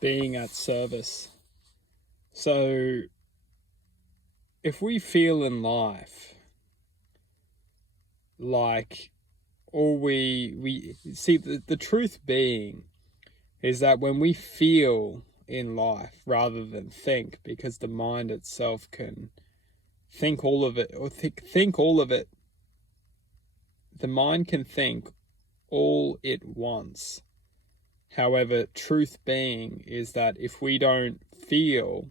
being at service. So if we feel in life like all we see, the truth being is that when we feel in life rather than think, because the mind itself can think all of it, or think all of it, the mind can think all it wants. However, truth being is that if we don't feel,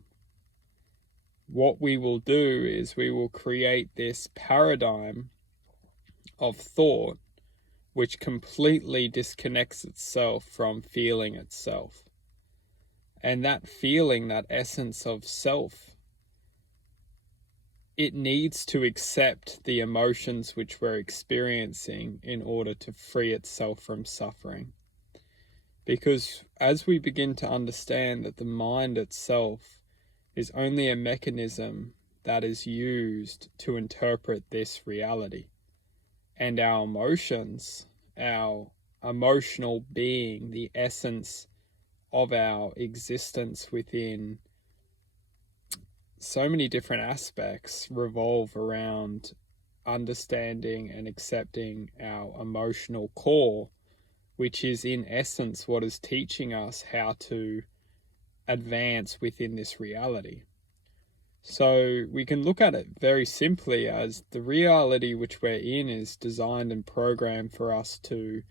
what we will do is we will create this paradigm of thought which completely disconnects itself from feeling itself. And that feeling, that essence of self, it needs to accept the emotions which we're experiencing in order to free itself from suffering. Because as we begin to understand that the mind itself is only a mechanism that is used to interpret this reality, and our emotions, our emotional being, the essence of our existence within so many different aspects, revolve around understanding and accepting our emotional core, which is in essence what is teaching us how to advance within this reality. So we can look at it very simply as the reality which we're in is designed and programmed for us to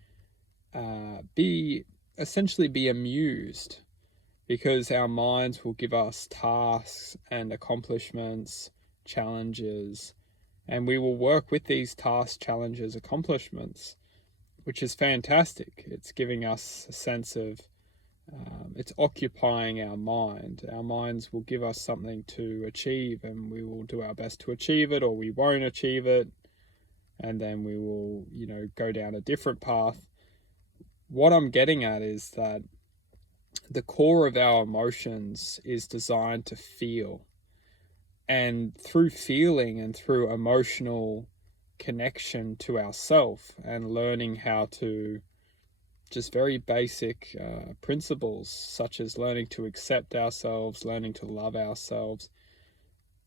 essentially be amused, because our minds will give us tasks and accomplishments, challenges, and we will work with these tasks, challenges, accomplishments, which is fantastic. It's giving us a sense of, it's occupying our mind. Our minds will give us something to achieve, and we will do our best to achieve it, or we won't achieve it, and then we will, go down a different path. What I'm getting at is that the core of our emotions is designed to feel. And through feeling and through emotional connection to ourself and learning how to just very basic principles, such as learning to accept ourselves, learning to love ourselves.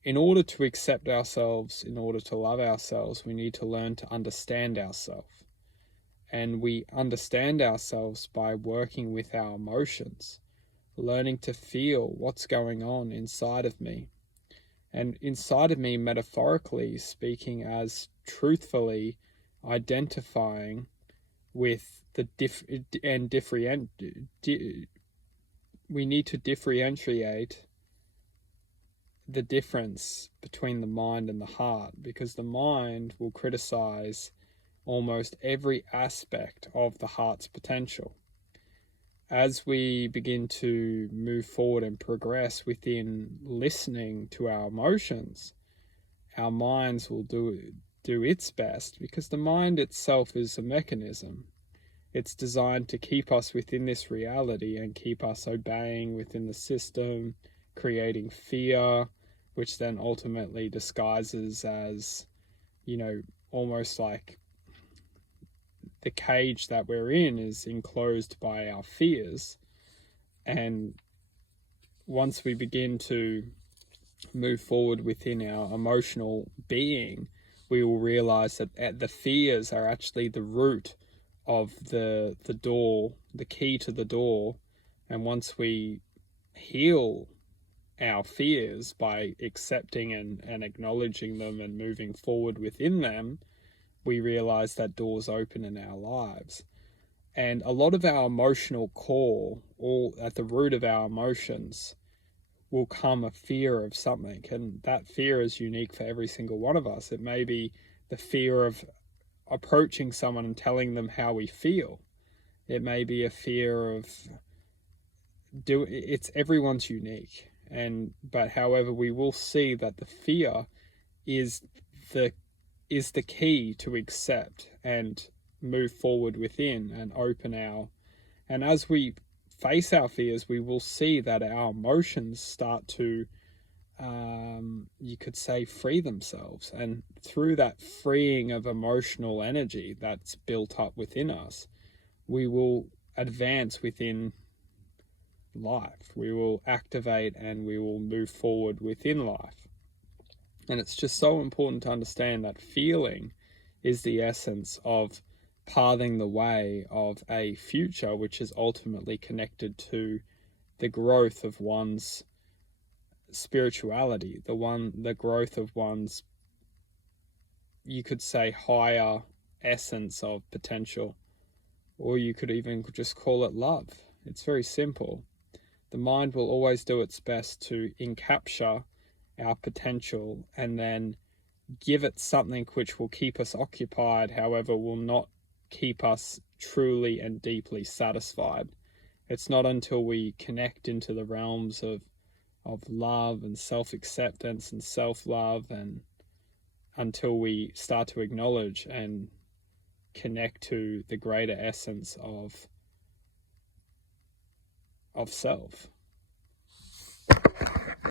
In order to accept ourselves, in order to love ourselves, we need to learn to understand ourselves. And we understand ourselves by working with our emotions, learning to feel what's going on inside of me. And inside of me, metaphorically speaking, as truthfully identifying with the we need to differentiate the difference between the mind and the heart, because the mind will criticize almost every aspect of the heart's potential. As we begin to move forward and progress within listening to our emotions, our minds will do its best, because the mind itself is a mechanism. It's designed to keep us within this reality and keep us obeying within the system, creating fear, which then ultimately disguises as, almost like the cage that we're in is enclosed by our fears. And once we begin to move forward within our emotional being, we will realize that the fears are actually the root of the door, the key to the door. And once we heal our fears by accepting and acknowledging them and moving forward within them, we realize that doors open in our lives. And a lot of our emotional core, all at the root of our emotions, will come a fear of something. And that fear is unique for every single one of us. It may be the fear of approaching someone and telling them how we feel. It may be a fear of it's everyone's unique. But however, we will see that the fear is the key to accept and move forward within and open and as we face our fears, we will see that our emotions start to, you could say, free themselves. And through that freeing of emotional energy that's built up within us, we will advance within life. We will activate and we will move forward within life. And it's just so important to understand that feeling is the essence of pathing the way of a future which is ultimately connected to the growth of one's spirituality, the growth of one's, you could say, higher essence of potential, or you could even just call it love. It's very simple. The mind will always do its best to encapture our potential and then give it something which will keep us occupied, however, will not keep us truly and deeply satisfied. It's not until we connect into the realms of love and self-acceptance and self-love, and until we start to acknowledge and connect to the greater essence of self,